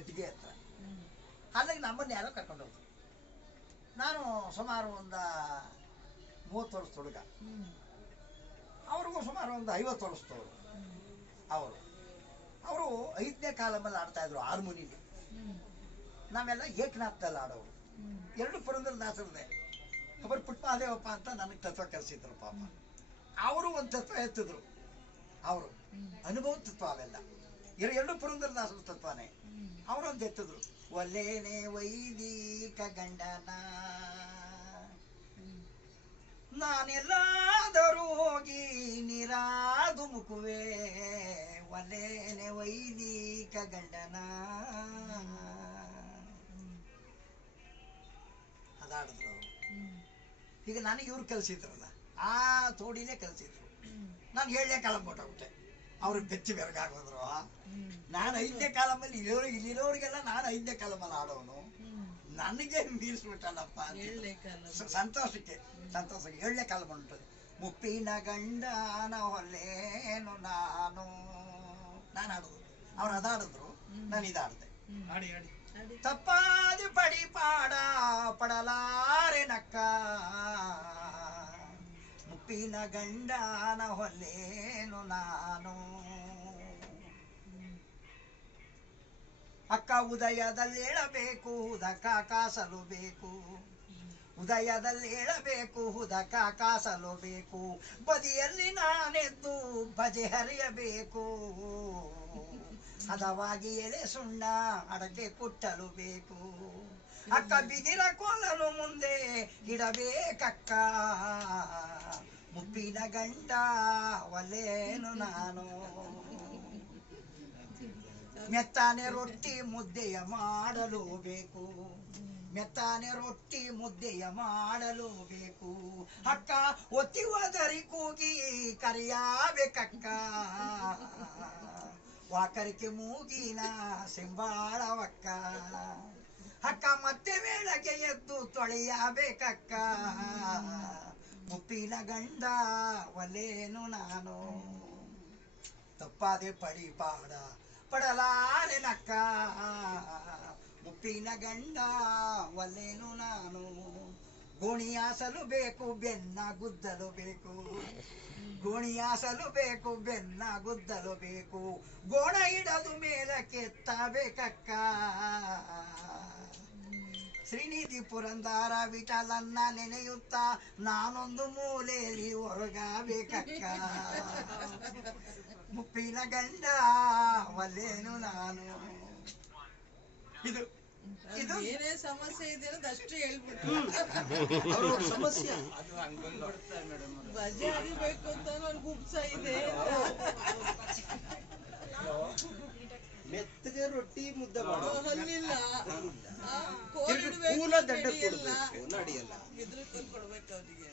ಗದ್ದಿಗೆ ಹತ್ರ. ಅಲ್ಲಿಗೆ ನಮ್ಮನ್ನ ಯಾರೋ ಕರ್ಕೊಂಡು ಹೋದ್ರು. ನಾನು ಸುಮಾರು ಒಂದು 30 ವರ್ಷದ ಹುಡುಗ, ಅವ್ರಿಗೂ ಸುಮಾರು ಒಂದು 50 ವರ್ಷದವರು. ಅವರು 5ನೇ ಕಾಲಮಲ್ಲಿ ಆಡ್ತಾ ಇದ್ರು ಹಾರ್ಮೋನಿಲಿ. ನಾವೆಲ್ಲ ಏಕನಾಥದಲ್ಲಿ ಆಡೋರು. 2 ಪುರಂದರದಾಸರದೇ. ಅವರು ಪುಟ್ಟಮಹಾದೇವಪ್ಪ ಅಂತ ನನಗೆ ತತ್ವ ಕಲಿಸಿದ್ರು ಪಾಪ. ಅವರು ಒಂದು ತತ್ವ ಎತ್ತಿದ್ರು. ಅವರು ಅನುಭವ ತತ್ವ ಅವೆಲ್ಲ 2 ಪುರಂದರದಾಸರ ತತ್ವನೇ. ಅವರೊಂದು ಎತ್ತಿದ್ರು, ಒಲ್ಲೇನೆ ವೈದಿಕ ಗಂಡನ ನಾನೆಲ್ಲಾದರೂ ಹೋಗಿ ನೀರಾದು ಮುಕುವೆ, ಒಲ್ಲೇನೆ ವೈದಿಕ ಗಂಡನ ಅದಾಡಿದ್ರು ಅವರು. ಈಗ ನನಗೆ ಇವ್ರು ಕಲಿಸಿದ್ರಲ್ಲ, ಆ ತೋಡಿನೇ ಕಲಿಸಿದ್ರು. ನಾನು 7ನೇ ಕಾಲಂ ಕೊಟ್ಟೋಗ್ಬಿಟ್ಟೆ. ಅವ್ರಿಗೆ ಬೆಚ್ಚಿ ಬೆರಗಾಗೋದ್ರು. ನಾನು 5ನೇ ಕಾಲಮಲ್ಲಿ ಇಲ್ಲಿರೋರಿಗೆಲ್ಲ ನಾನು 5ನೇ ಕಾಲಮಲ್ಲಿ ಆಡೋನು. ನನಗೆ ಮೀರಿಸ್ಬಿಟ್ಟಲ್ಲಪ್ಪ ಸಂತೋಷಕ್ಕೆ 7ನೇ ಕಾಲ ಬಂದ್ಬಿಟ್ಟದೆ. ಮುಪ್ಪಿನ ಗಂಡನ ಹೊಲ್ಲೇನು ನಾನು ಆಡೋದು. ಅವ್ರು ಅದಾಡಿದ್ರು, ನಾನು ಇದಾಡ್ದೆ. ತಪ್ಪಾದಿ ಪಡಿ ಪಾಡ ಪಡಲಾರೆ ನಕ್ಕ, ಮುಪ್ಪಿನ ಗಂಡನ ಹೊಲ್ಲೇನು ನಾನು. ಅಕ್ಕ ಉದಯದಲ್ಲಿ ಹೇಳಬೇಕು, ಉದಕ ಕಾಸಲು ಬೇಕು. ಉದಯದಲ್ಲಿ ಹೇಳಬೇಕು, ಉದಕ ಕಾಸಲು ಬೇಕು. ಬದಿಯಲ್ಲಿ ನಾನೆದ್ದು ಬಜೆ ಹರಿಯಬೇಕು. ಹದವಾಗಿ ಎಲೆ ಸುಣ್ಣ ಅಡಕೆ ಕುಟ್ಟಲು ಬೇಕು. ಅಕ್ಕ ಬಿದಿರ ಕೊಲ್ಲಲು ಮುಂದೆ ಇಡಬೇಕಕ್ಕ, ಮುಪ್ಪಿನ ಗಂಡ ಒಲ್ಲೇನು ನಾನು. ಮೆತ್ತಾನೆ ರೊಟ್ಟಿ ಮುದ್ದೆಯ ಮಾಡಲು ಬೇಕು, ಮೆತ್ತಾನೆ ರೊಟ್ಟಿ ಮುದ್ದೆಯ ಮಾಡಲು ಬೇಕು. ಅಕ್ಕ ಒತ್ತಿ ಒದರಿ ಕೂಗಿ ಕರೆಯಬೇಕಕ್ಕ, ವಾಕರಿಕೆ ಮೂಗಿನ ಸಿಂಬಾಳವಕ್ಕ. ಅಕ್ಕ ಮತ್ತೆ ವೇಳಗೆ ಎದ್ದು ತೊಳೆಯಬೇಕಕ್ಕ, ಮುಪ್ಪಿನ ಗಂಡ ಒಲ್ಲೇನು ನಾನು. ತಪ್ಪಾದೆ ಪಡಿ ಪಾಡ ಪಡಲಾರೆ ನಕ್ಕ, ಮುಪ್ಪಿನ ಗಂಡ ಒಲ್ಲೇನು ನಾನು. ಗೋಣಿಯಾಸಲು ಬೇಕು, ಬೆನ್ನ ಗುದ್ದಲು ಬೇಕು. ಗೋಣಿಯಾಸಲು ಬೇಕು, ಬೆನ್ನ ಗುದ್ದಲು ಬೇಕು. ಗೋಣ ಇಡದು ಮೇಲಕ್ಕೆ ಎತ್ತಬೇಕಕ್ಕ, ಶ್ರೀನಿಧಿ ಪುರಂದರ ವಿಠಲನ್ನ ನೆನೆಯುತ್ತ ನಾನೊಂದು ಮೂಲೆಯಲ್ಲಿ ಒಳಗಬೇಕಕ್ಕ, ಮುಪ್ಪಿನ ಗಂಡ ಒಲ್ಲೇನು ನಾನು. ಇದು ಇದು ಏನೇ ಸಮಸ್ಯೆ ಇದೆ ಅನ್ನೋದು ಅಷ್ಟು ಹೇಳ್ಬಿಟ್ಟು ಸಮಸ್ಯೆ. ಬಜೆ ಹರಿಬೇಕು ಅಂತ ಒಂದು ಕುಪ್ಸ ಇದೆ. ಮೆತ್ತಗೆ ರೊಟ್ಟಿ ಮುದ್ದೆ ಹಲ್ಲಿಲ್ಲ, ನಡೆಯಲ್ಲ. ಕೊಡ್ಬೇಕು ಅವ್ರಿಗೆ.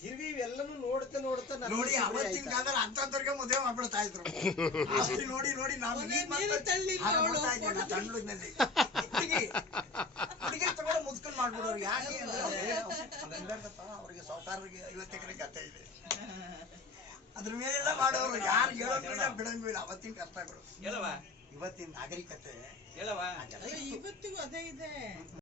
ಹಿರಿವಿ ಇವೆಲ್ಲನೂ ನೋಡ್ತಾ ನೋಡಿ, ಅವತ್ತಿನ ಕಾಲದಲ್ಲಿ ಅಂತಂತವ್ರಿಗೆ ಮದುವೆ ಮಾಡ್ಬಿಡ್ತಾ ಇದ್ರು. ಆಸ್ತಿ ನೋಡಿ ನೋಡಿ ನಾನು ತಮಿಳಿನಲ್ಲಿ ಹುಡುಗಿ ತಗೊಂಡು ಮುದ್ಕೊಂಡು ಮಾಡ್ಬಿಡೋರು. ಯಾಕೆ ಅವ್ರಿಗೆ ಸಾವುಕಾರರಿಗೆ 50 ಎಕರೆ ಗದ್ದೆ ಇದೆ, ಅದ್ರ ಮೇಲೆಲ್ಲ ಮಾಡೋರು. ಯಾರು ಹೇಳೋಂಗಿಲ್ಲ ಬಿಡಂಗೂ ಇಲ್ಲ. ಅವತ್ತಿನ ಕಷ್ಟಗಳು, ಇವತ್ತಿನ ನಾಗರಿಕತೆ ಇವತ್ತಿಗೂ ಅದೇ ಇದೆ.